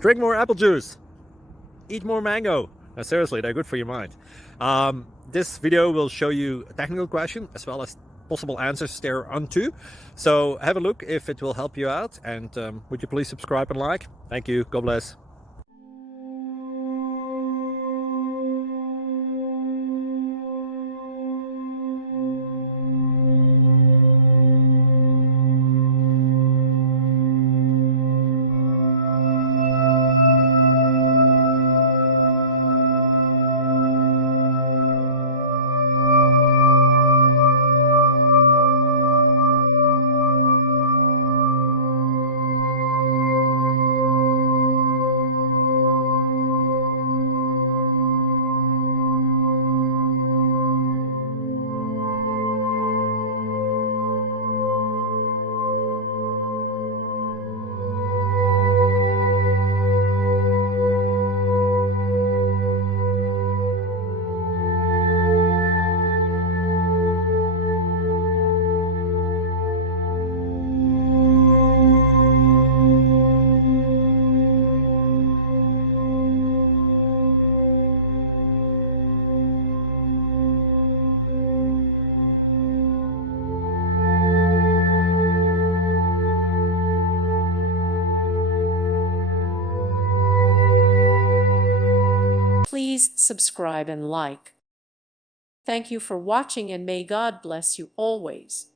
Drink more apple juice. Eat more mango. No, seriously, they're good for your mind. This video will show you a technical question as well as possible answers thereunto. So have a look if it will help you out, and would you please subscribe and like? Thank you. God bless. Please subscribe and like. Thank you for watching, and may God bless you always.